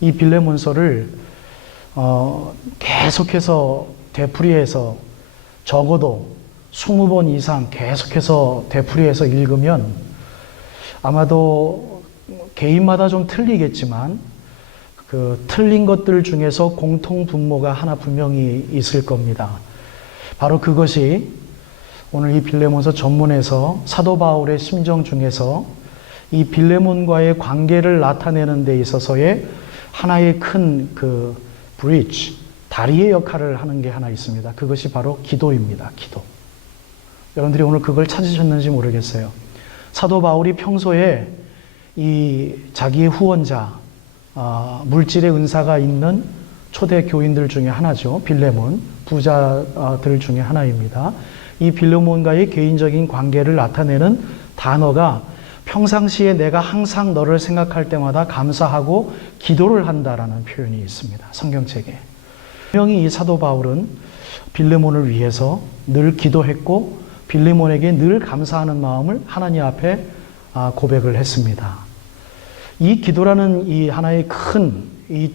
이 빌레몬서를 계속해서 되풀이해서 적어도 20번 이상 계속해서 되풀이해서 읽으면 아마도 개인마다 좀 틀리겠지만 그 틀린 것들 중에서 공통 분모가 하나 분명히 있을 겁니다. 바로 그것이 오늘 이 빌레몬서 전문에서 사도 바울의 심정 중에서 이 빌레몬과의 관계를 나타내는 데 있어서의 하나의 큰 그 브리지, 다리의 역할을 하는 게 하나 있습니다. 그것이 바로 기도입니다. 기도. 여러분들이 오늘 그걸 찾으셨는지 모르겠어요. 사도 바울이 평소에 이 자기의 후원자, 물질의 은사가 있는 초대 교인들 중에 하나죠. 빌레몬, 부자들 중에 하나입니다. 이 빌레몬과의 개인적인 관계를 나타내는 단어가 평상시에 내가 항상 너를 생각할 때마다 감사하고 기도를 한다라는 표현이 있습니다. 성경책에. 분명히 이 사도 바울은 빌레몬을 위해서 늘 기도했고 빌레몬에게 늘 감사하는 마음을 하나님 앞에 고백을 했습니다. 이 기도라는 이 하나의 큰 이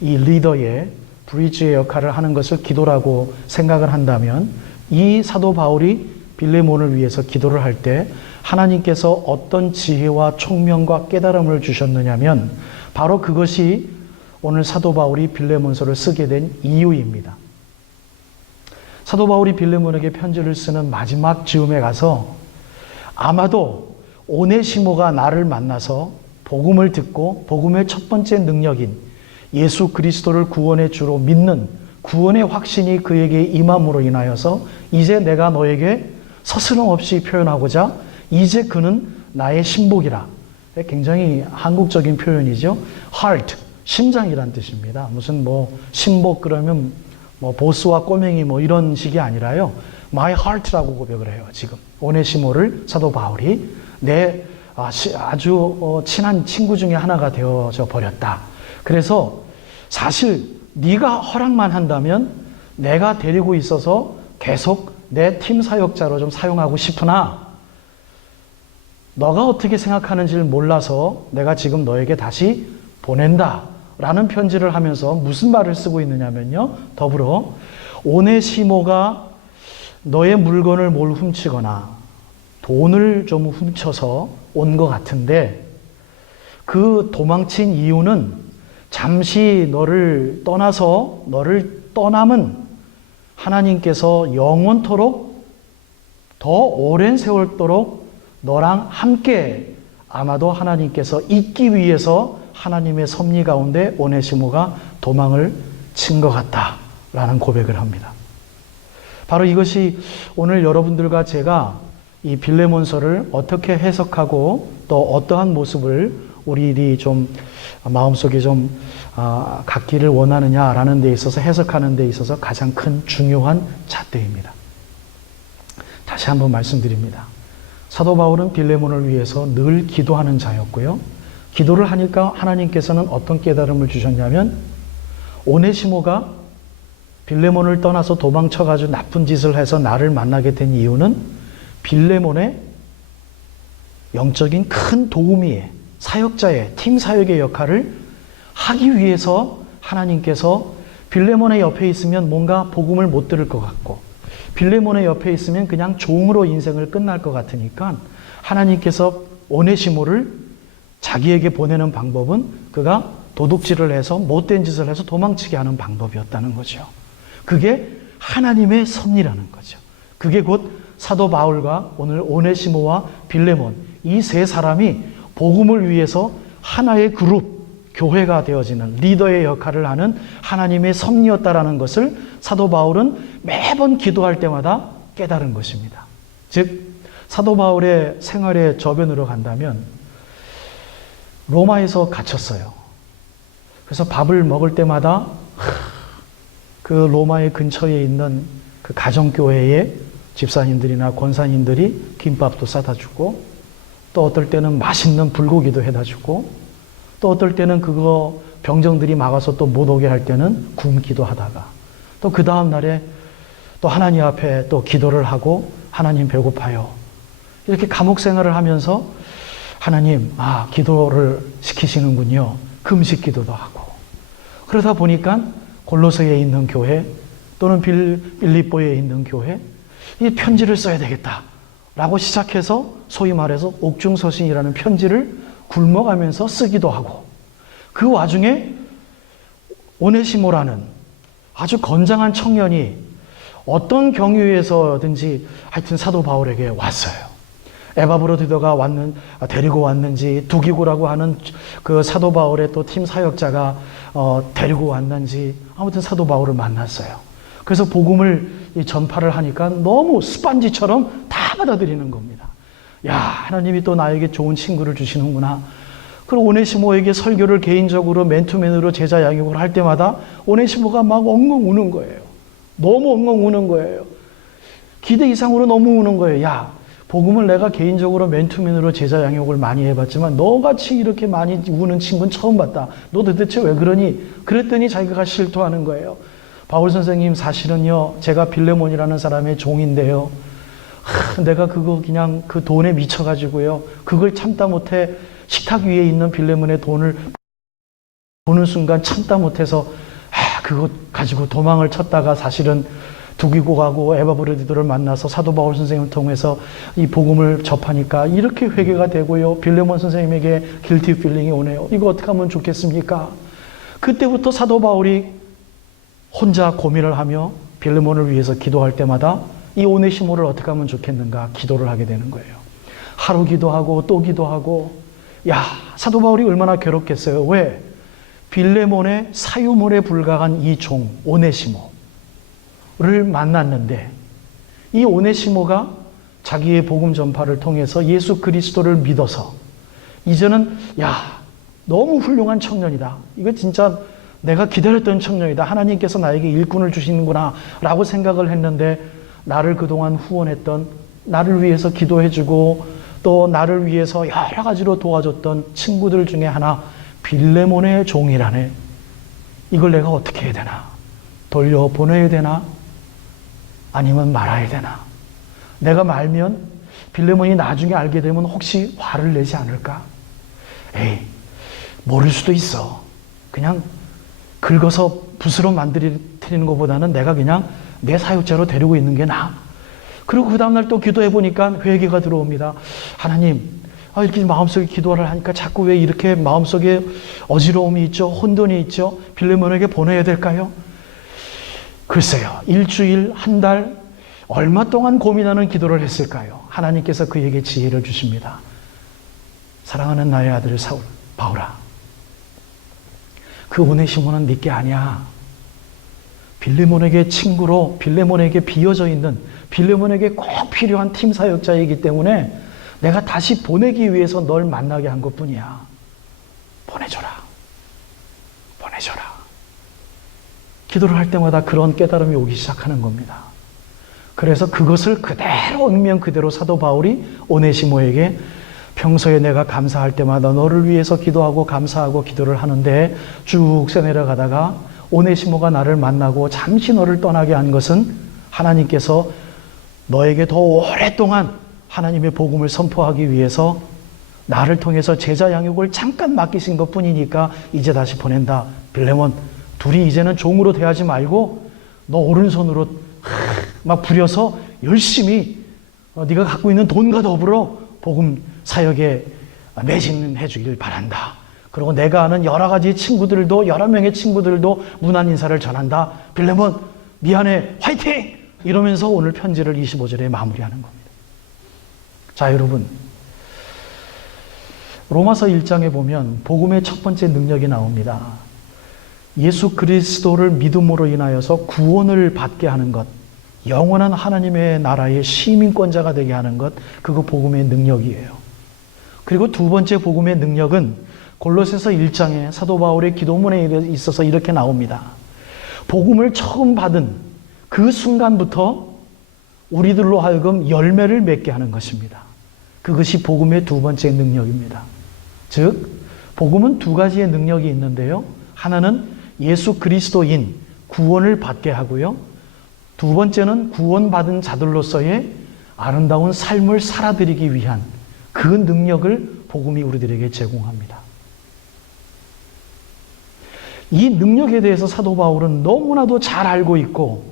이 리더의 브리지의 역할을 하는 것을 기도라고 생각을 한다면 이 사도 바울이 빌레몬을 위해서 기도를 할 때 하나님께서 어떤 지혜와 총명과 깨달음을 주셨느냐면 바로 그것이 오늘 사도 바울이 빌레몬서를 쓰게 된 이유입니다. 사도 바울이 빌레몬에게 편지를 쓰는 마지막 즈음에 가서 아마도 오네시모가 나를 만나서 복음을 듣고 복음의 첫 번째 능력인 예수 그리스도를 구원의 주로 믿는 구원의 확신이 그에게 임함으로 인하여서 이제 내가 너에게 서스럼 없이 표현하고자 이제 그는 나의 신복이라. 굉장히 한국적인 표현이죠. heart, 심장이란 뜻입니다. 무슨 신복 그러면 보스와 꼬맹이 이런 식이 아니라요. my heart라고 고백을 해요. 지금 오네시모를 사도 바울이 내 아주 친한 친구 중에 하나가 되어져 버렸다. 그래서 사실 네가 허락만 한다면 내가 데리고 있어서 계속 내 팀 사역자로 좀 사용하고 싶으나 너가 어떻게 생각하는지를 몰라서 내가 지금 너에게 다시 보낸다 라는 편지를 하면서 무슨 말을 쓰고 있느냐면요. 더불어 오네시모가 너의 물건을 훔치거나 돈을 좀 훔쳐서 온 것 같은데 그 도망친 이유는 잠시 너를 떠남은 하나님께서 영원토록 더 오랜 세월도록 너랑 함께 아마도 하나님께서 있기 위해서 하나님의 섭리 가운데 오네시모가 도망을 친 것 같다라는 고백을 합니다. 바로 이것이 오늘 여러분들과 제가 이 빌레몬서를 어떻게 해석하고 또 어떠한 모습을 우리들이 좀 마음속에 좀 갖기를 원하느냐라는 데 있어서 해석하는 데 있어서 가장 큰 중요한 잣대입니다. 다시 한번 말씀드립니다. 사도 바울은 빌레몬을 위해서 늘 기도하는 자였고요. 기도를 하니까 하나님께서는 어떤 깨달음을 주셨냐면 오네시모가 빌레몬을 떠나서 도망쳐가지고 나쁜 짓을 해서 나를 만나게 된 이유는 빌레몬의 영적인 큰 도우미의 사역자의 팀 사역의 역할을 하기 위해서 하나님께서 빌레몬의 옆에 있으면 뭔가 복음을 못 들을 것 같고 빌레몬의 옆에 있으면 그냥 종으로 인생을 끝날 것 같으니까 하나님께서 오네시모를 자기에게 보내는 방법은 그가 도둑질을 해서 못된 짓을 해서 도망치게 하는 방법이었다는 거죠. 그게 하나님의 섭리라는 거죠. 그게 곧 사도 바울과 오늘 오네시모와 빌레몬 이 세 사람이 복음을 위해서 하나의 그룹, 교회가 되어지는 리더의 역할을 하는 하나님의 섭리였다라는 것을 사도 바울은 매번 기도할 때마다 깨달은 것입니다. 즉 사도 바울의 생활의 저변으로 간다면 로마에서 갇혔어요. 그래서 밥을 먹을 때마다 그 로마의 근처에 있는 그 가정교회의 집사님들이나 권사님들이 김밥도 싸다 주고 또 어떨 때는 맛있는 불고기도 해다 주고 또 어떨 때는 그거 병정들이 막아서 또 못 오게 할 때는 굶기도 하다가 또 그 다음 날에 또 하나님 앞에 또 기도를 하고 하나님 배고파요. 이렇게 감옥 생활을 하면서 하나님 기도를 시키시는군요. 금식 기도도 하고, 그러다 보니까 골로새에 있는 교회 또는 빌립보에 있는 교회 이 편지를 써야 되겠다라고 시작해서 소위 말해서 옥중서신이라는 편지를 굶어가면서 쓰기도 하고, 그 와중에 오네시모라는 아주 건장한 청년이 어떤 경유에서든지 하여튼 사도 바울에게 왔어요. 에바브로 디도가 데리고 왔는지, 두기고라고 하는 그 사도 바울의 또 팀 사역자가 데리고 왔는지, 아무튼 사도 바울을 만났어요. 그래서 복음을 전파를 하니까 너무 스펀지처럼 다 받아들이는 겁니다. 야, 하나님이 또 나에게 좋은 친구를 주시는구나. 그리고 오네시모에게 설교를 개인적으로 맨투맨으로 제자 양육을 할 때마다 오네시모가 막 엉엉 우는 거예요. 너무 엉엉 우는 거예요. 기대 이상으로 너무 우는 거예요. 야, 복음을 내가 개인적으로 맨투맨으로 제자 양육을 많이 해봤지만 너같이 이렇게 많이 우는 친구는 처음 봤다. 너 도대체 왜 그러니? 그랬더니 자기가 실토하는 거예요. 바울 선생님, 사실은요, 제가 빌레몬이라는 사람의 종인데요, 내가 그거 그냥 그 돈에 미쳐가지고요, 그걸 참다 못해 식탁 위에 있는 빌레몬의 돈을 보는 순간 참다 못해서 그거 가지고 도망을 쳤다가 사실은 두기고가고 에바브로디도를 만나서 사도 바울 선생님을 통해서 이 복음을 접하니까 이렇게 회개가 되고요, 빌레몬 선생님에게 길티 필링이 오네요. 이거 어떻게 하면 좋겠습니까? 그때부터 사도 바울이 혼자 고민을 하며 빌레몬을 위해서 기도할 때마다 이 오네시모를 어떻게 하면 좋겠는가 기도를 하게 되는 거예요. 하루 기도하고 또 기도하고. 야, 사도 바울이 얼마나 괴롭겠어요. 왜? 빌레몬의 사유물에 불과한 이 종 오네시모를 만났는데, 이 오네시모가 자기의 복음 전파를 통해서 예수 그리스도를 믿어서 이제는 야, 너무 훌륭한 청년이다. 이거 진짜 내가 기다렸던 청년이다. 하나님께서 나에게 일꾼을 주시는구나 라고 생각을 했는데, 나를 그동안 후원했던, 나를 위해서 기도해주고 또 나를 위해서 여러 가지로 도와줬던 친구들 중에 하나 빌레몬의 종이라네. 이걸 내가 어떻게 해야 되나? 돌려보내야 되나? 아니면 말아야 되나? 내가 말면 빌레몬이 나중에 알게 되면 혹시 화를 내지 않을까? 에이, 모를 수도 있어. 그냥 긁어서 붓으로 만들어뜨리는 것보다는 내가 그냥 내 사역자로 데리고 있는 게 나아. 그리고 그 다음날 또 기도해 보니까 회개가 들어옵니다. 하나님, 이렇게 마음속에 기도를 하니까 자꾸 왜 이렇게 마음속에 어지러움이 있죠? 혼돈이 있죠? 빌레몬에게 보내야 될까요? 글쎄요, 일주일, 한 달, 얼마 동안 고민하는 기도를 했을까요? 하나님께서 그에게 지혜를 주십니다. 사랑하는 나의 아들 바울아, 그 오네시모는 네 게 아니야. 빌레몬에게 친구로, 빌레몬에게 비어져 있는, 빌레몬에게 꼭 필요한 팀 사역자이기 때문에 내가 다시 보내기 위해서 널 만나게 한 것뿐이야. 보내줘라. 보내줘라. 기도를 할 때마다 그런 깨달음이 오기 시작하는 겁니다. 그래서 그것을 그대로 응명 그대로 사도 바울이 오네시모에게 평소에 내가 감사할 때마다 너를 위해서 기도하고 감사하고 기도를 하는데 쭉 내려가다가 오네시모가 나를 만나고 잠시 너를 떠나게 한 것은 하나님께서 너에게 더 오랫동안 하나님의 복음을 선포하기 위해서 나를 통해서 제자 양육을 잠깐 맡기신 것뿐이니까 이제 다시 보낸다. 빌레몬, 둘이 이제는 종으로 대하지 말고 너 오른손으로 막 부려서 열심히 네가 갖고 있는 돈과 더불어 복음 사역에 매진해 주길 바란다. 그리고 내가 아는 여러 가지 친구들도, 여러 명의 친구들도 문안 인사를 전한다. 빌레몬, 미안해, 화이팅! 이러면서 오늘 편지를 25절에 마무리하는 겁니다. 자, 여러분, 로마서 1장에 보면 복음의 첫 번째 능력이 나옵니다. 예수 그리스도를 믿음으로 인하여서 구원을 받게 하는 것, 영원한 하나님의 나라의 시민권자가 되게 하는 것, 그거 복음의 능력이에요. 그리고 두 번째 복음의 능력은 골로새서 1장에 사도 바울의 기도문에 있어서 이렇게 나옵니다. 복음을 처음 받은 그 순간부터 우리들로 하여금 열매를 맺게 하는 것입니다. 그것이 복음의 두 번째 능력입니다. 즉, 복음은 두 가지의 능력이 있는데요. 하나는 예수 그리스도인 구원을 받게 하고요. 두 번째는 구원받은 자들로서의 아름다운 삶을 살아드리기 위한 그 능력을 복음이 우리들에게 제공합니다. 이 능력에 대해서 사도 바울은 너무나도 잘 알고 있고,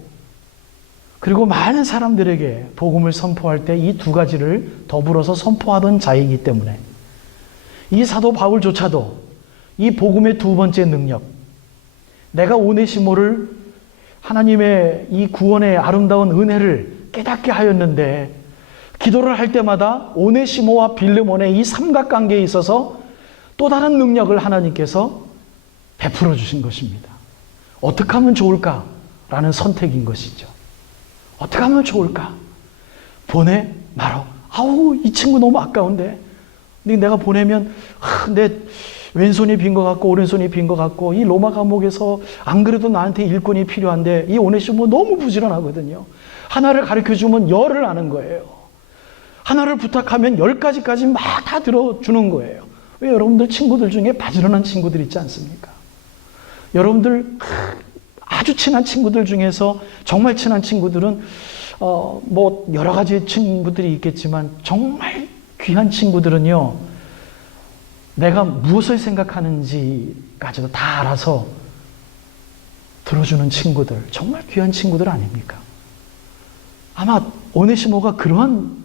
그리고 많은 사람들에게 복음을 선포할 때 이 두 가지를 더불어서 선포하던 자이기 때문에 이 사도 바울조차도 이 복음의 두 번째 능력, 내가 오네시모를 하나님의 이 구원의 아름다운 은혜를 깨닫게 하였는데, 기도를 할 때마다 오네시모와 빌레몬의 이 삼각관계에 있어서 또 다른 능력을 하나님께서 베풀어 주신 것입니다. 어떻게 하면 좋을까라는 선택인 것이죠. 어떻게 하면 좋을까? 보내 말어. 아우, 이 친구 너무 아까운데. 내가 보내면 내 왼손이 빈 것 같고 오른손이 빈 것 같고, 이 로마 감옥에서 안 그래도 나한테 일꾼이 필요한데 이 오네시모 너무 부지런하거든요. 하나를 가르쳐주면 열을 아는 거예요. 하나를 부탁하면 10가지까지 막 다 들어주는 거예요. 왜? 여러분들 친구들 중에 바지런한 친구들 있지 않습니까? 여러분들 아주 친한 친구들 중에서 정말 친한 친구들은 뭐 여러 가지 친구들이 있겠지만, 정말 귀한 친구들은요, 내가 무엇을 생각하는지까지도 다 알아서 들어주는 친구들, 정말 귀한 친구들 아닙니까? 아마 오네시모가 그러한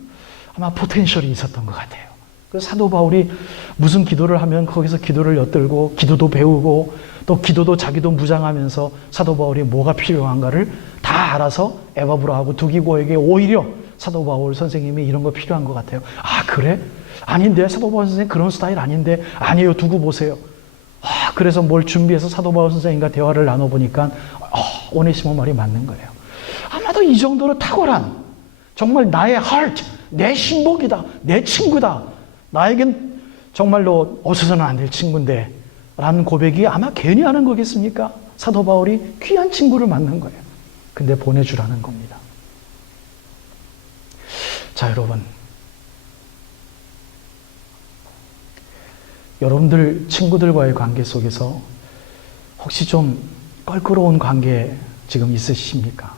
아마 포텐셜이 있었던 것 같아요. 그래서 사도 바울이 무슨 기도를 하면 거기서 기도를 엿들고 기도도 배우고 또 기도도 자기도 무장하면서 사도 바울이 뭐가 필요한가를 다 알아서 에바브라하고 두기고에게 오히려 사도 바울 선생님이 이런 거 필요한 것 같아요. 아, 그래? 아닌데, 사도 바울 선생님 그런 스타일 아닌데. 아니에요, 두고 보세요. 그래서 뭘 준비해서 사도 바울 선생님과 대화를 나눠보니까 오네시모 말이 맞는 거예요. 아마도 이 정도로 탁월한, 정말 나의 heart, 내 신복이다, 내 친구다, 나에겐 정말로 없어서는 안 될 친구인데 라는 고백이 아마 괜히 하는 거겠습니까? 사도 바울이 귀한 친구를 만난 거예요. 근데 보내주라는 겁니다. 자, 여러분들 친구들과의 관계 속에서 혹시 좀 껄끄러운 관계 지금 있으십니까?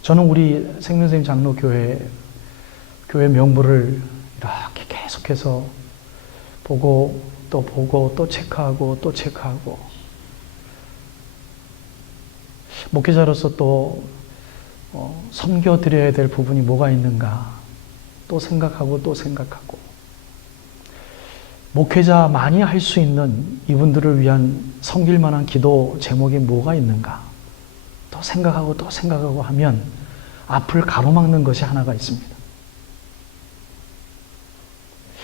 저는 우리 생명샘 장로교회 명부를 이렇게 계속해서 보고 또 체크하고 또 체크하고, 목회자로서 또 섬겨드려야 될 부분이 뭐가 있는가 또 생각하고, 목회자만이 할 수 있는 이분들을 위한 섬길 만한 기도 제목이 뭐가 있는가 또 생각하고 하면 앞을 가로막는 것이 하나가 있습니다.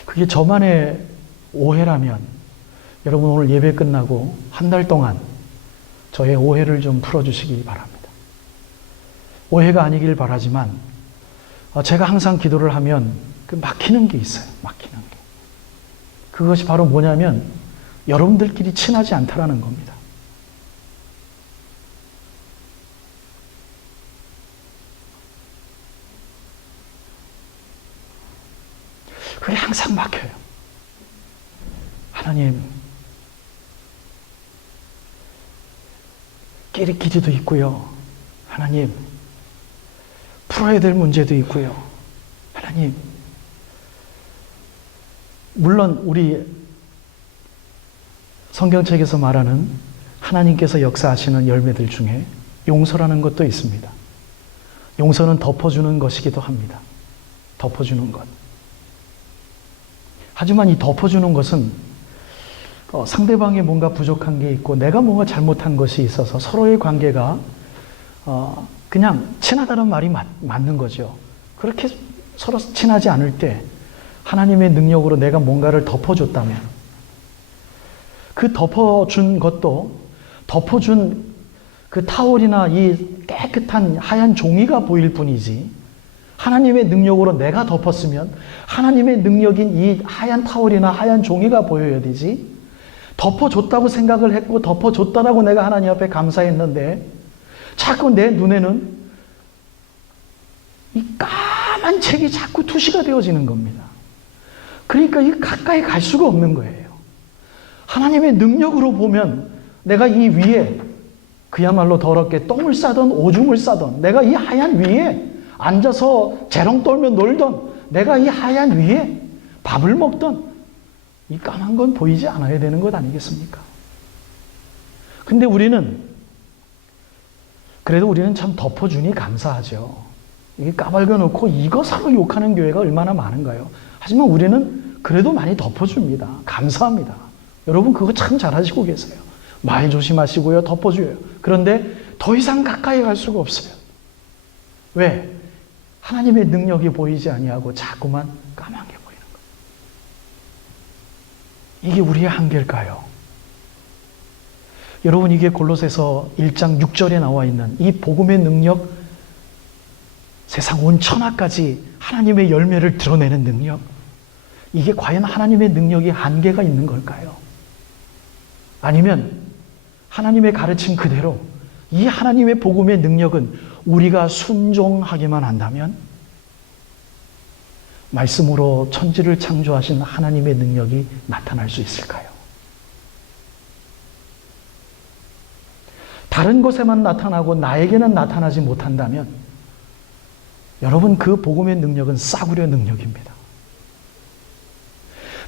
그게 저만의 오해라면 여러분 오늘 예배 끝나고 한 달 동안 저의 오해를 좀 풀어주시기 바랍니다. 오해가 아니길 바라지만 제가 항상 기도를 하면 막히는 게 있어요. 막히는 게. 그것이 바로 뭐냐면 여러분들끼리 친하지 않다라는 겁니다. 그게 항상 막혀요. 하나님, 끼리끼리도 있고요. 하나님, 풀어야 될 문제도 있고요. 하나님, 물론 우리 성경책에서 말하는 하나님께서 역사하시는 열매들 중에 용서라는 것도 있습니다. 용서는 덮어주는 것이기도 합니다. 덮어주는 것. 하지만 이 덮어주는 것은 상대방이 뭔가 부족한 게 있고 내가 뭔가 잘못한 것이 있어서 서로의 관계가 그냥 친하다는 말이 맞는 거죠. 그렇게 서로 친하지 않을 때 하나님의 능력으로 내가 뭔가를 덮어줬다면 그 덮어준 것도 덮어준 그 타월이나 이 깨끗한 하얀 종이가 보일 뿐이지, 하나님의 능력으로 내가 덮었으면 하나님의 능력인 이 하얀 타월이나 하얀 종이가 보여야 되지, 덮어줬다고 생각을 했고 덮어줬다라고 내가 하나님 앞에 감사했는데 자꾸 내 눈에는 이 까만 책이 자꾸 투시가 되어지는 겁니다. 그러니까 이 가까이 갈 수가 없는 거예요. 하나님의 능력으로 보면 내가 이 위에 그야말로 더럽게 똥을 싸던 오줌을 싸던, 내가 이 하얀 위에 앉아서 재롱 떨며 놀던, 내가 이 하얀 위에 밥을 먹던, 이 까만 건 보이지 않아야 되는 것 아니겠습니까? 근데 그래도 우리는 참 덮어주니 감사하죠. 이게 까발겨 놓고 이거 사고 욕하는 교회가 얼마나 많은가요? 하지만 우리는 그래도 많이 덮어줍니다. 감사합니다. 여러분 그거 참 잘하시고 계세요. 말 조심하시고요. 덮어줘요. 그런데 더 이상 가까이 갈 수가 없어요. 왜? 하나님의 능력이 보이지 아니하고 자꾸만 까맣게 보이는 거예요. 이게 우리의 한계일까요? 여러분 이게 골로새서 1장 6절에 나와 있는 이 복음의 능력, 세상 온 천하까지 하나님의 열매를 드러내는 능력, 이게 과연 하나님의 능력이 한계가 있는 걸까요? 아니면 하나님의 가르침 그대로 이 하나님의 복음의 능력은 우리가 순종하기만 한다면 말씀으로 천지를 창조하신 하나님의 능력이 나타날 수 있을까요? 다른 곳에만 나타나고 나에게는 나타나지 못한다면 여러분 그 복음의 능력은 싸구려 능력입니다.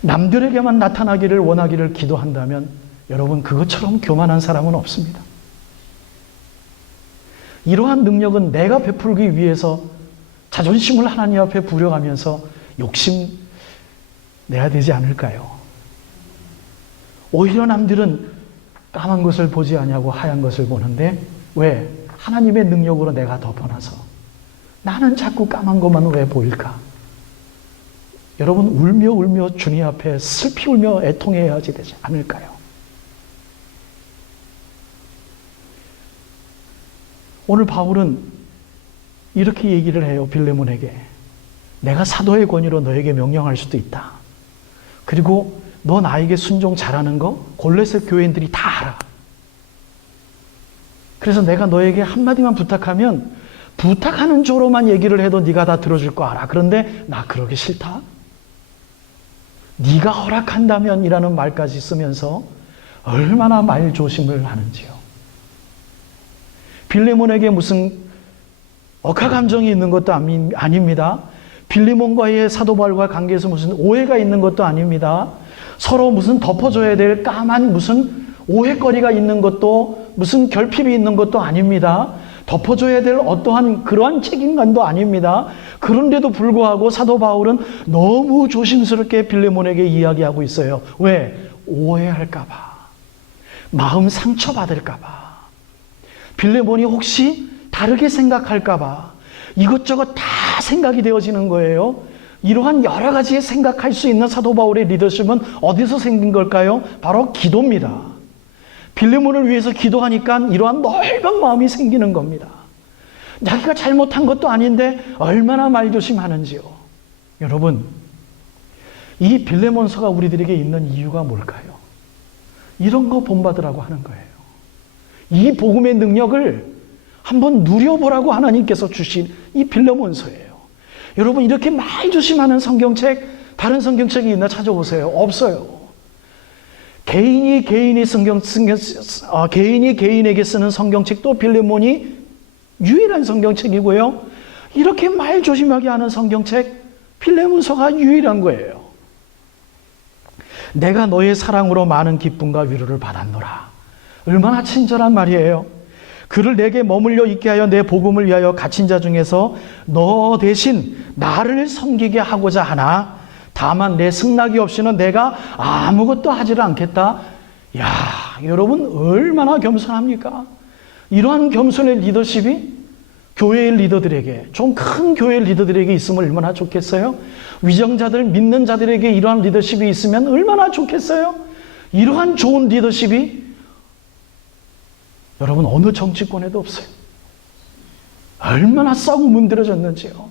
남들에게만 나타나기를 원하기를 기도한다면 여러분 그것처럼 교만한 사람은 없습니다. 이러한 능력은 내가 베풀기 위해서 자존심을 하나님 앞에 부려가면서 욕심 내야 되지 않을까요? 오히려 남들은 까만 것을 보지 아니하고 하얀 것을 보는데 왜? 하나님의 능력으로 내가 덮어놔서 나는 자꾸 까만 것만 왜 보일까? 여러분 울며 주님 앞에 슬피 울며 애통해야지 되지 않을까요? 오늘 바울은 이렇게 얘기를 해요. 빌레몬에게. 내가 사도의 권위로 너에게 명령할 수도 있다. 그리고 너 나에게 순종 잘하는 거 골로새 교인들이 다 알아. 그래서 내가 너에게 한마디만 부탁하면 부탁하는 조로만 얘기를 해도 네가 다 들어줄 거 알아. 그런데 나 그러기 싫다. 네가 허락한다면 이라는 말까지 쓰면서 얼마나 말 조심을 하는지요. 빌레몬에게 무슨 억하감정이 있는 것도 아닙니다. 빌레몬과의 사도 바울과 관계에서 무슨 오해가 있는 것도 아닙니다. 서로 무슨 덮어줘야 될 까만 무슨 오해거리가 있는 것도 무슨 결핍이 있는 것도 아닙니다. 덮어줘야 될 어떠한 그러한 책임감도 아닙니다. 그런데도 불구하고 사도 바울은 너무 조심스럽게 빌레몬에게 이야기하고 있어요. 왜? 오해할까 봐. 마음 상처받을까 봐. 빌레몬이 혹시 다르게 생각할까 봐. 이것저것 다 생각이 되어지는 거예요. 이러한 여러 가지 생각할 수 있는 사도 바울의 리더십은 어디서 생긴 걸까요? 바로 기도입니다. 빌레몬을 위해서 기도하니까 이러한 넓은 마음이 생기는 겁니다. 자기가 잘못한 것도 아닌데 얼마나 말조심하는지요. 여러분, 이 빌레몬서가 우리들에게 있는 이유가 뭘까요? 이런 거 본받으라고 하는 거예요. 이 복음의 능력을 한번 누려보라고 하나님께서 주신 이 빌레몬서예요. 여러분 이렇게 말조심하는 성경책 다른 성경책이 있나 찾아보세요. 없어요. 개인이 개인에게 쓰는 성경책도 빌레몬이 유일한 성경책이고요. 이렇게 말조심하게 하는 성경책 빌레몬서가 유일한 거예요. 내가 너의 사랑으로 많은 기쁨과 위로를 받았노라. 얼마나 친절한 말이에요. 그를 내게 머물러 있게 하여 내 복음을 위하여 갇힌 자 중에서 너 대신 나를 섬기게 하고자 하나 다만 내 승낙이 없이는 내가 아무것도 하지를 않겠다. 야, 여러분 얼마나 겸손합니까? 이러한 겸손의 리더십이 교회의 리더들에게, 좀 큰 교회의 리더들에게 있으면 얼마나 좋겠어요? 위정자들, 믿는 자들에게 이러한 리더십이 있으면 얼마나 좋겠어요? 이러한 좋은 리더십이 여러분 어느 정치권에도 없어요. 얼마나 썩 문드러졌는지요.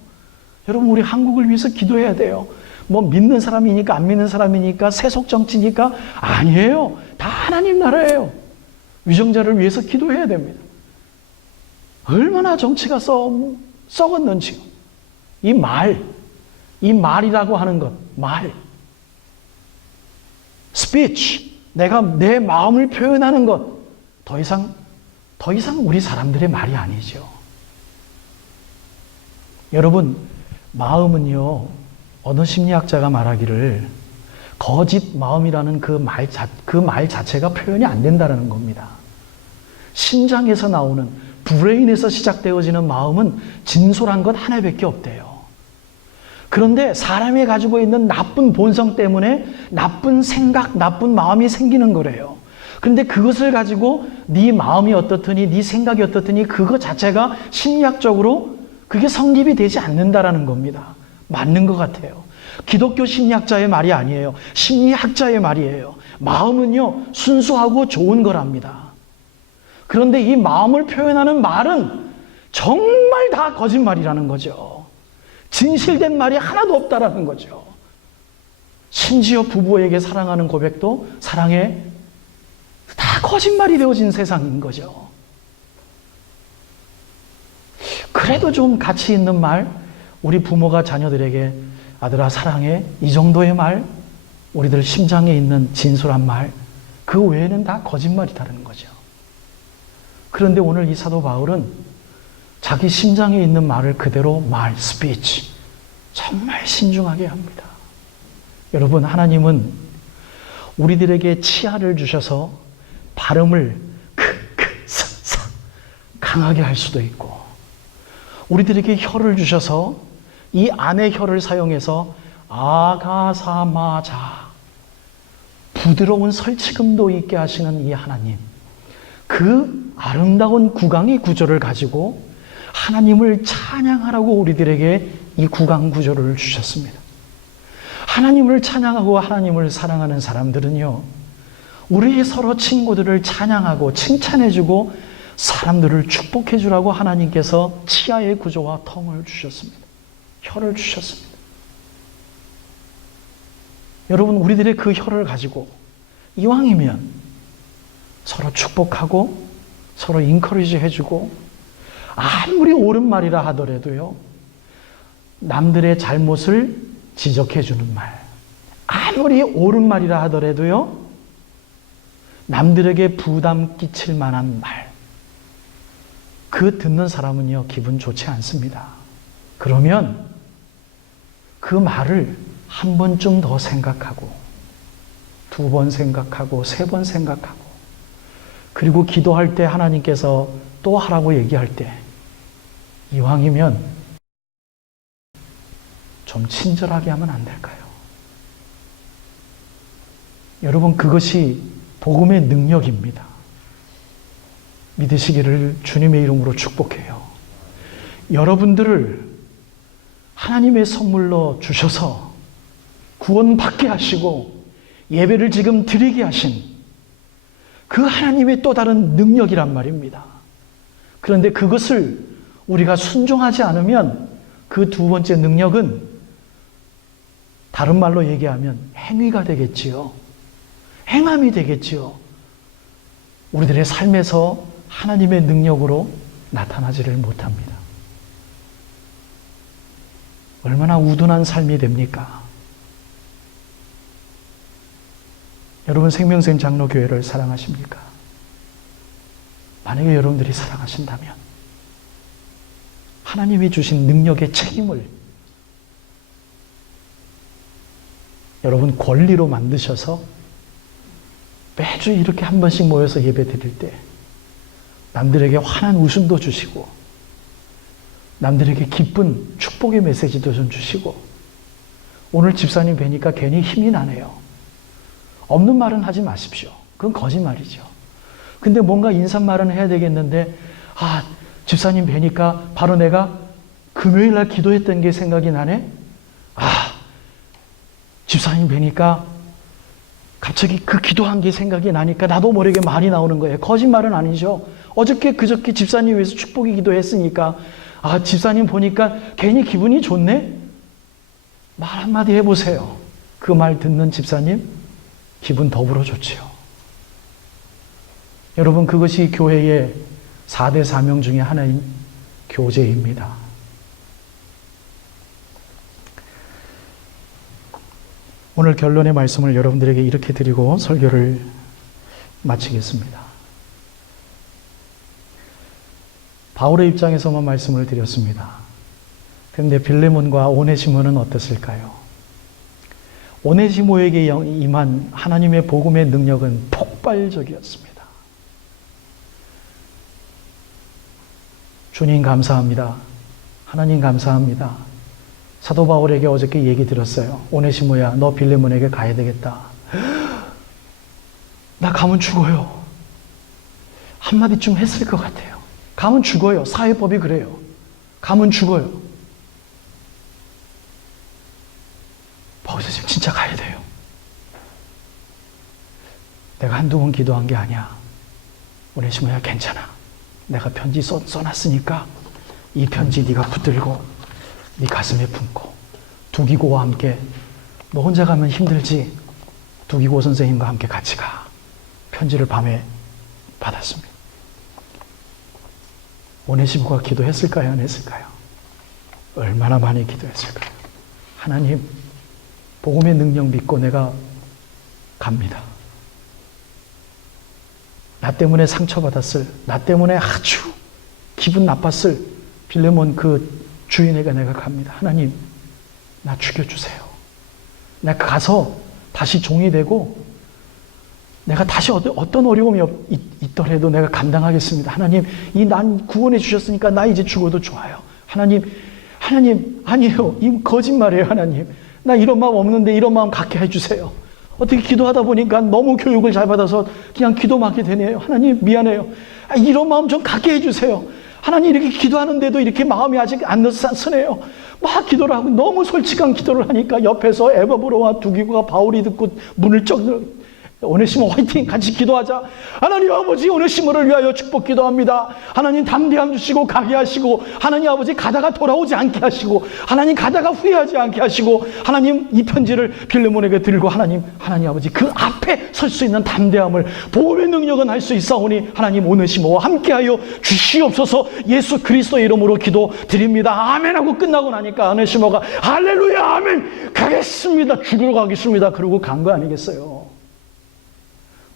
여러분 우리 한국을 위해서 기도해야 돼요. 뭐 믿는 사람이니까 안 믿는 사람이니까 세속 정치니까 아니에요. 다 하나님 나라예요. 위정자를 위해서 기도해야 됩니다. 얼마나 정치가 썩었는지요. 이 말이라고 하는 것, 말. 스피치, 내가 내 마음을 표현하는 것, 더 이상 우리 사람들의 말이 아니죠. 여러분, 마음은요, 어느 심리학자가 말하기를 거짓 마음이라는 그 말 자체가 표현이 안 된다는 겁니다. 심장에서 나오는, 브레인에서 시작되어지는 마음은 진솔한 것 하나밖에 없대요. 그런데 사람이 가지고 있는 나쁜 본성 때문에 나쁜 생각, 나쁜 마음이 생기는 거래요. 그런데 그것을 가지고 네 마음이 어떻더니 네 생각이 어떻더니 그것 자체가 심리학적으로 그게 성립이 되지 않는다라는 겁니다. 맞는 것 같아요. 기독교 심리학자의 말이 아니에요. 심리학자의 말이에요. 마음은요, 순수하고 좋은 거랍니다. 그런데 이 마음을 표현하는 말은 정말 다 거짓말이라는 거죠. 진실된 말이 하나도 없다라는 거죠. 심지어 부부에게 사랑하는 고백도 사랑에 다 거짓말이 되어진 세상인 거죠. 그래도 좀 가치 있는 말, 우리 부모가 자녀들에게 아들아 사랑해, 이 정도의 말, 우리들 심장에 있는 진솔한 말, 그 외에는 다 거짓말이라는 거죠. 그런데 오늘 이 사도 바울은 자기 심장에 있는 말을 그대로 스피치, 정말 신중하게 합니다. 여러분, 하나님은 우리들에게 치아를 주셔서 발음을 강하게 할 수도 있고, 우리들에게 혀를 주셔서 이 안의 혀를 사용해서 아가사마자, 부드러운 설치금도 있게 하시는 이 하나님, 그 아름다운 구강의 구조를 가지고 하나님을 찬양하라고 우리들에게 이 구강 구조를 주셨습니다. 하나님을 찬양하고 하나님을 사랑하는 사람들은요, 우리 서로 친구들을 찬양하고 칭찬해주고 사람들을 축복해주라고 하나님께서 치아의 구조와 텅을 주셨습니다. 혀를 주셨습니다. 여러분, 우리들의 그 혀를 가지고 이왕이면 서로 축복하고 서로 인커리지 해주고, 아무리 옳은 말이라 하더라도요, 남들의 잘못을 지적해주는 말, 아무리 옳은 말이라 하더라도요, 남들에게 부담 끼칠 만한 말, 그 듣는 사람은요, 기분 좋지 않습니다. 그러면 그 말을 한 번쯤 더 생각하고, 두 번 생각하고, 세 번 생각하고, 그리고 기도할 때 하나님께서 또 하라고 얘기할 때 이왕이면 좀 친절하게 하면 안 될까요? 여러분, 그것이 복음의 능력입니다. 믿으시기를 주님의 이름으로 축복해요. 여러분들을 하나님의 선물로 주셔서 구원받게 하시고 예배를 지금 드리게 하신 그 하나님의 또 다른 능력이란 말입니다. 그런데 그것을 우리가 순종하지 않으면 그 두 번째 능력은 다른 말로 얘기하면 행위가 되겠지요. 행함이 되겠지요. 우리들의 삶에서 하나님의 능력으로 나타나지를 못합니다. 얼마나 우둔한 삶이 됩니까? 여러분, 생명샘 장로교회를 사랑하십니까? 만약에 여러분들이 사랑하신다면 하나님이 주신 능력의 책임을 여러분 권리로 만드셔서 매주 이렇게 한 번씩 모여서 예배 드릴 때 남들에게 환한 웃음도 주시고 남들에게 기쁜 축복의 메시지도 좀 주시고, 오늘 집사님 뵈니까 괜히 힘이 나네요. 없는 말은 하지 마십시오. 그건 거짓말이죠. 근데 뭔가 인사말은 해야 되겠는데, 집사님 뵈니까 바로 내가 금요일 날 기도했던 게 생각이 나네? 집사님 뵈니까 갑자기 그 기도한 게 생각이 나니까 나도 모르게 말이 나오는 거예요. 거짓말은 아니죠. 어저께 그저께 집사님 위해서 축복의 기도했으니까 집사님 보니까 괜히 기분이 좋네? 말 한마디 해보세요. 그 말 듣는 집사님 기분 더불어 좋지요. 여러분, 그것이 교회의 4대 사명 중에 하나인 교제입니다. 오늘 결론의 말씀을 여러분들에게 이렇게 드리고 설교를 마치겠습니다. 바울의 입장에서만 말씀을 드렸습니다. 그런데 빌레몬과 오네시모는 어땠을까요? 오네시모에게 임한 하나님의 복음의 능력은 폭발적이었습니다. 주님 감사합니다. 하나님 감사합니다. 사도 바울에게 어저께 얘기 들었어요. 오네시모야, 너 빌레몬에게 가야 되겠다. 나 가면 죽어요. 한마디쯤 했을 것 같아요. 가면 죽어요. 사회법이 그래요. 가면 죽어요. 바울 선생님 진짜 가야 돼요. 내가 한두 번 기도한 게 아니야. 오네시모야 괜찮아. 내가 편지 써놨으니까 이 편지 네가 붙들고 네 가슴에 품고 두기고와 함께, 너 혼자 가면 힘들지? 두기고 선생님과 함께 같이 가. 편지를 밤에 받았습니다. 오네시모가 기도했을까요? 안 했을까요? 얼마나 많이 기도했을까요? 하나님, 복음의 능력 믿고 내가 갑니다. 나 때문에 상처받았을, 나 때문에 아주 기분 나빴을 빌레몬 그 주인에게 내가 갑니다. 하나님, 나 죽여주세요. 내가 가서 다시 종이 되고 내가 다시 어떤 어려움이 있더라도 내가 감당하겠습니다. 하나님, 이 난 구원해 주셨으니까 나 이제 죽어도 좋아요. 하나님, 아니에요. 이 거짓말이에요. 하나님, 나 이런 마음 없는데 이런 마음 갖게 해주세요. 어떻게 기도하다 보니까 너무 교육을 잘 받아서 그냥 기도만 하게 되네요. 하나님, 미안해요. 이런 마음 좀 갖게 해주세요. 하나님, 이렇게 기도하는데도 이렇게 마음이 아직 안 서네요. 막 기도를 하고 너무 솔직한 기도를 하니까 옆에서 에바브로와 두기고가 바울이 듣고 문을 오네시모 화이팅! 같이 기도하자. 하나님 아버지, 오네시모를 위하여 축복 기도합니다. 하나님 담대함 주시고 가게 하시고, 하나님 아버지 가다가 돌아오지 않게 하시고, 하나님 가다가 후회하지 않게 하시고, 하나님 이 편지를 빌레몬에게 들고 하나님 아버지 그 앞에 설 수 있는 담대함을, 복음의 능력은 할 수 있사오니 하나님 오네시모와 함께하여 주시옵소서. 예수 그리스도의 이름으로 기도드립니다. 아멘 하고 끝나고 나니까 오네시모가 할렐루야 아멘 가겠습니다. 죽으러 가겠습니다. 그러고 간 거 아니겠어요?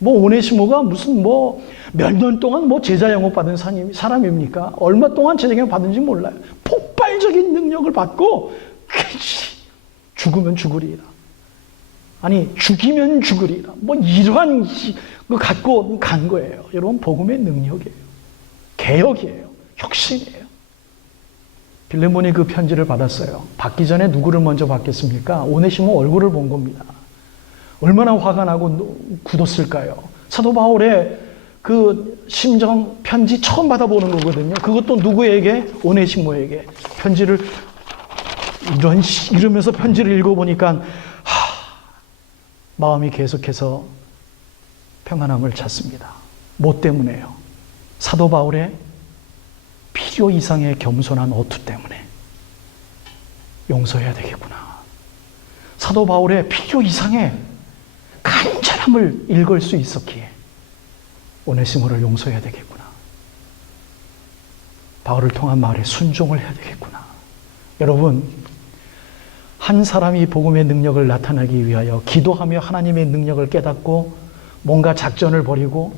오네시모가 무슨 몇 년 동안 제자 영업 받은 사람입니까? 얼마 동안 제자 영업 받은지 몰라요. 폭발적인 능력을 받고 죽으면 죽으리라. 아니 죽이면 죽으리라. 이러한 거 갖고 간 거예요. 여러분, 복음의 능력이에요. 개혁이에요. 혁신이에요. 빌레몬이 그 편지를 받았어요. 받기 전에 누구를 먼저 받겠습니까? 오네시모 얼굴을 본 겁니다. 얼마나 화가 나고 굳었을까요? 사도 바울의 그 심정 편지 처음 받아보는 거거든요. 그것도 누구에게? 오네시모에게. 편지를 이러면서 편지를 읽어보니까 마음이 계속해서 평안함을 찾습니다. 뭐 때문에요? 사도 바울의 필요 이상의 겸손한 어투 때문에 용서해야 되겠구나. 사도 바울의 필요 이상의 간절함을 읽을 수 있었기에 오네시모를 용서해야 되겠구나. 바울을 통한 말에 순종을 해야 되겠구나. 여러분, 한 사람이 복음의 능력을 나타내기 위하여 기도하며 하나님의 능력을 깨닫고 뭔가 작전을 벌이고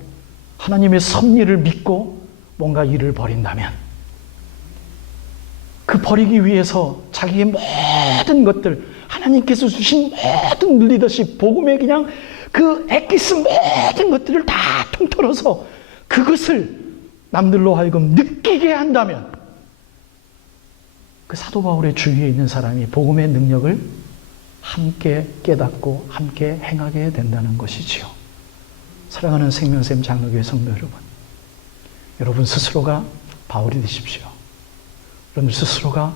하나님의 섭리를 믿고 뭔가 일을 벌인다면, 그 벌이기 위해서 자기의 모든 것들, 하나님께서 주신 모든 리더십, 복음의 그냥 그 엑기스 모든 것들을 다 통틀어서 그것을 남들로 하여금 느끼게 한다면, 그 사도 바울의 주위에 있는 사람이 복음의 능력을 함께 깨닫고 함께 행하게 된다는 것이지요. 사랑하는 생명샘 장로교회 성도 여러분 스스로가 바울이 되십시오. 여러분 스스로가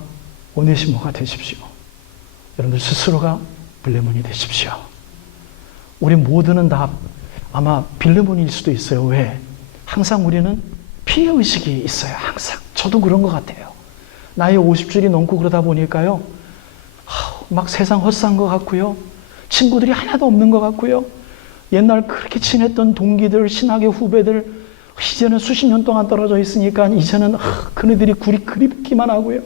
오네시모가 되십시오. 여러분들 스스로가 빌레몬이 되십시오. 우리 모두는 다 아마 빌레몬일 수도 있어요. 왜? 항상 우리는 피해의식이 있어요. 항상. 저도 그런 것 같아요. 나이 50줄이 넘고 그러다 보니까요, 막 세상 헛산 것 같고요, 친구들이 하나도 없는 것 같고요, 옛날 그렇게 친했던 동기들, 신학의 후배들 이제는 수십 년 동안 떨어져 있으니까 이제는 그네들이 그립기만 하고요.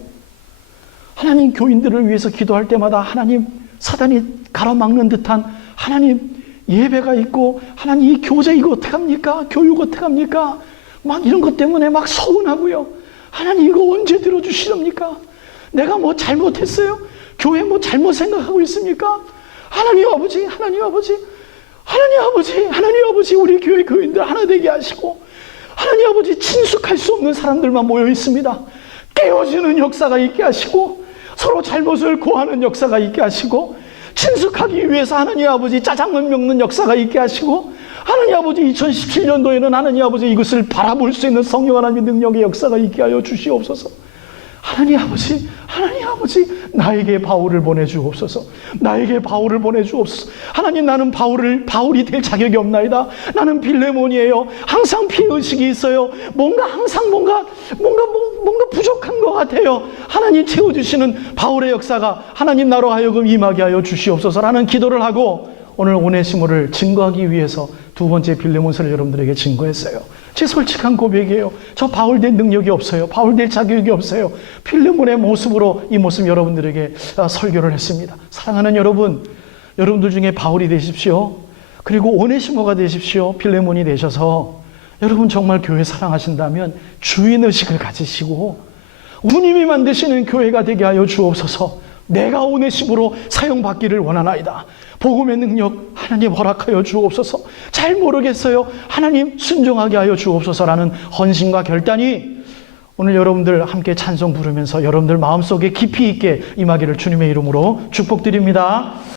하나님 교인들을 위해서 기도할 때마다 하나님 사단이 가로막는 듯한 하나님 예배가 있고, 하나님 이 교재 이거 어떡합니까? 교육 어떡합니까? 막 이런 것 때문에 막 서운하고요. 하나님 이거 언제 들어주시렵니까? 내가 뭐 잘못했어요? 교회 뭐 잘못 생각하고 있습니까? 하나님 아버지, 하나님 아버지, 하나님 아버지, 하나님 아버지, 우리 교회 교인들 하나 되게 하시고, 하나님 아버지, 친숙할 수 없는 사람들만 모여 있습니다. 깨어지는 역사가 있게 하시고, 서로 잘못을 고하는 역사가 있게 하시고, 친숙하기 위해서 하나님 아버지 짜장면 먹는 역사가 있게 하시고, 하나님 아버지 2017년도에는 하나님 아버지 이것을 바라볼 수 있는 성령 하나님의 능력의 역사가 있게 하여 주시옵소서. 하나님 아버지, 하나님 아버지, 나에게 바울을 보내주옵소서. 나에게 바울을 보내주옵소서. 하나님, 나는 바울이 될 자격이 없나이다. 나는 빌레몬이에요. 항상 피해의식이 있어요. 항상 뭔가 부족한 것 같아요. 하나님 채워주시는 바울의 역사가 하나님 나로 하여금 임하게 하여 주시옵소서라는 기도를 하고, 오늘 오네시모를 증거하기 위해서 두 번째 빌레몬서를 여러분들에게 증거했어요. 제 솔직한 고백이에요. 저 바울 될 능력이 없어요. 바울 될 자격이 없어요. 빌레몬의 모습으로 이 모습 여러분들에게 설교를 했습니다. 사랑하는 여러분, 여러분들 중에 바울이 되십시오. 그리고 오네시모가 되십시오. 빌레몬이 되셔서 여러분 정말 교회 사랑하신다면 주인의식을 가지시고 우님이 만드시는 교회가 되게 하여 주옵소서. 내가 오네시모로 사용받기를 원하나이다. 복음의 능력 하나님 허락하여 주옵소서. 잘 모르겠어요. 하나님 순종하게 하여 주옵소서라는 헌신과 결단이 오늘 여러분들 함께 찬송 부르면서 여러분들 마음속에 깊이 있게 임하기를 주님의 이름으로 축복드립니다.